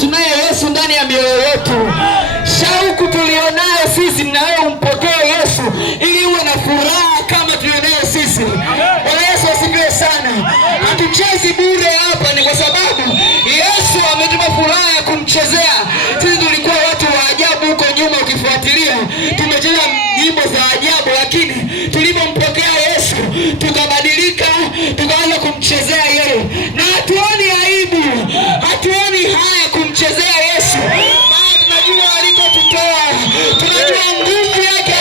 tunaye Yesu ndani ya mioyo yetu. Shauku tulionayo sisi na wewe umpokee Yesu ili uwe na furaha kama tulionayo sisi. Bwana Yesu asifiwe sana. Hatuchezi bure hapa, ni kwa sababu Yesu ametupa furaha ya kumchezea. Sisi tulikuwa watu wa ajabu huko nyuma, ukifuatilia tumecheza nyimbo za ajabu, lakini tulipompokea Yesu tukabadilika, tukaanza kumchezea yeye, na hatuoni aibu, hatuoni haya kumchezea Yesu. Maana tunajua alikotutoa, tunajua nguvu yake.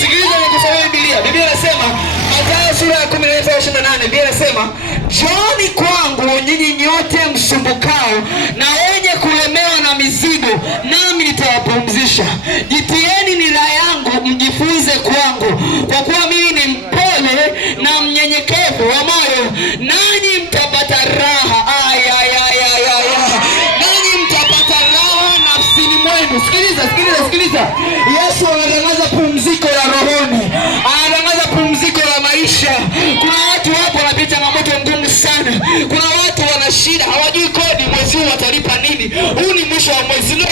Sikiliza nikusomee Biblia. Biblia inasema Mathayo sura ya 10:28, Biblia inasema, "Njooni kwangu nyinyi nyote msumbukao na wenye kulemewa na mizigo, nami nitawapumzisha. Jitieni nira yangu mjifunze kwangu, kwa kuwa mimi ni mpole na mnyenyekevu wa moyo, nanyi mtapata raha." Nanyi mtapata raha nafsini mwenu. Sikiliza. Yesu anatangaza pumziko la rohoni, anatangaza pumziko la maisha. Kuna watu hapo wanapita changamoto ngumu sana. Kuna watu wana shida, hawajui kodi mwezi huu watalipa nini. Huu ni mwisho wa mwezi ndio.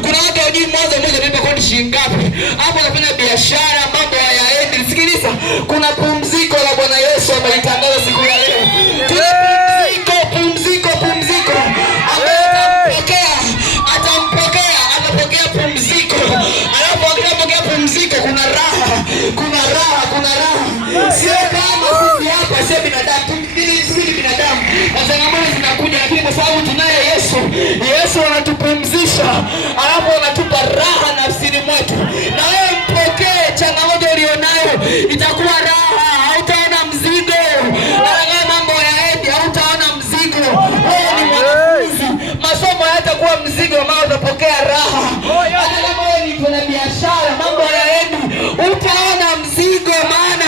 Kuna watu hawajui mwezi watalipa kodi shilingi ngapi. Hapo wanafanya biashara, mambo hayaendi. Sikiliza, kuna pumziko la Bwana Yesu amelitangaza siku ya leo. Pumziko. Atapokea pumziko. Alafu akipokea pumziko kuna raha. Sio kama sisi hapa, sio binadamu. Sisi binadamu. Changamoto zinakuja, lakini kwa sababu tunaye Yesu anatupumzisha. Alafu anatupa raha nafsini mwetu. Na wewe mpokee, changamoto ulionayo itakuwa raha. Hautaona mzigo. Angalia mambo yaendi, hautaona mzigo. Wewe ni mwanafunzi, masomo hayatakuwa mzigo, maana utapokea raha. Hata kama wewe ni mfanya biashara, mambo yaendi, utaona mzigo, maana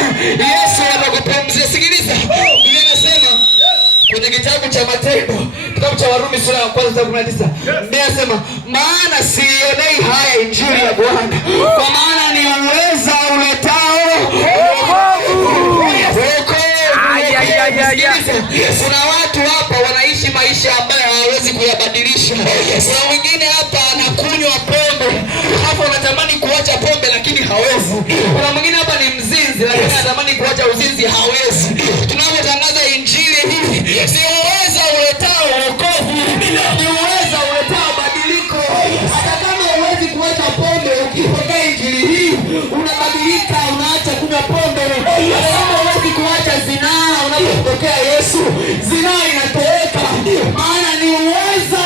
Yesu anakupumzisha. Sikiliza, Biblia inasema kwenye kitabu cha Matendo, kitabu cha Warumi sura ya 1:19, Biblia inasema, "Maana siionei haya injili ya Bwana, kwa maana ni uweza uletao wokovu." Kuna watu hapa wanaishi maisha ambayo hawawezi kuyabadilisha. Kuna mwingine hapa anakunywa pombe, hapo anatamani kuacha pombe lakini hawezi. Kuna mwingine hapa ni mzinzi, lakini anatamani kuacha uzinzi, hawezi. Tunapotangaza injili hii, ni uweza uletao wokovu, ni uweza uletao badiliko. Hata kama huwezi kuacha pombe, ukipokea injili hii unabadilika, unaacha kunywa pombe. Hata kama huwezi kuacha zinaa, unapopokea Yesu zinaa inatoweka, maana ni uweza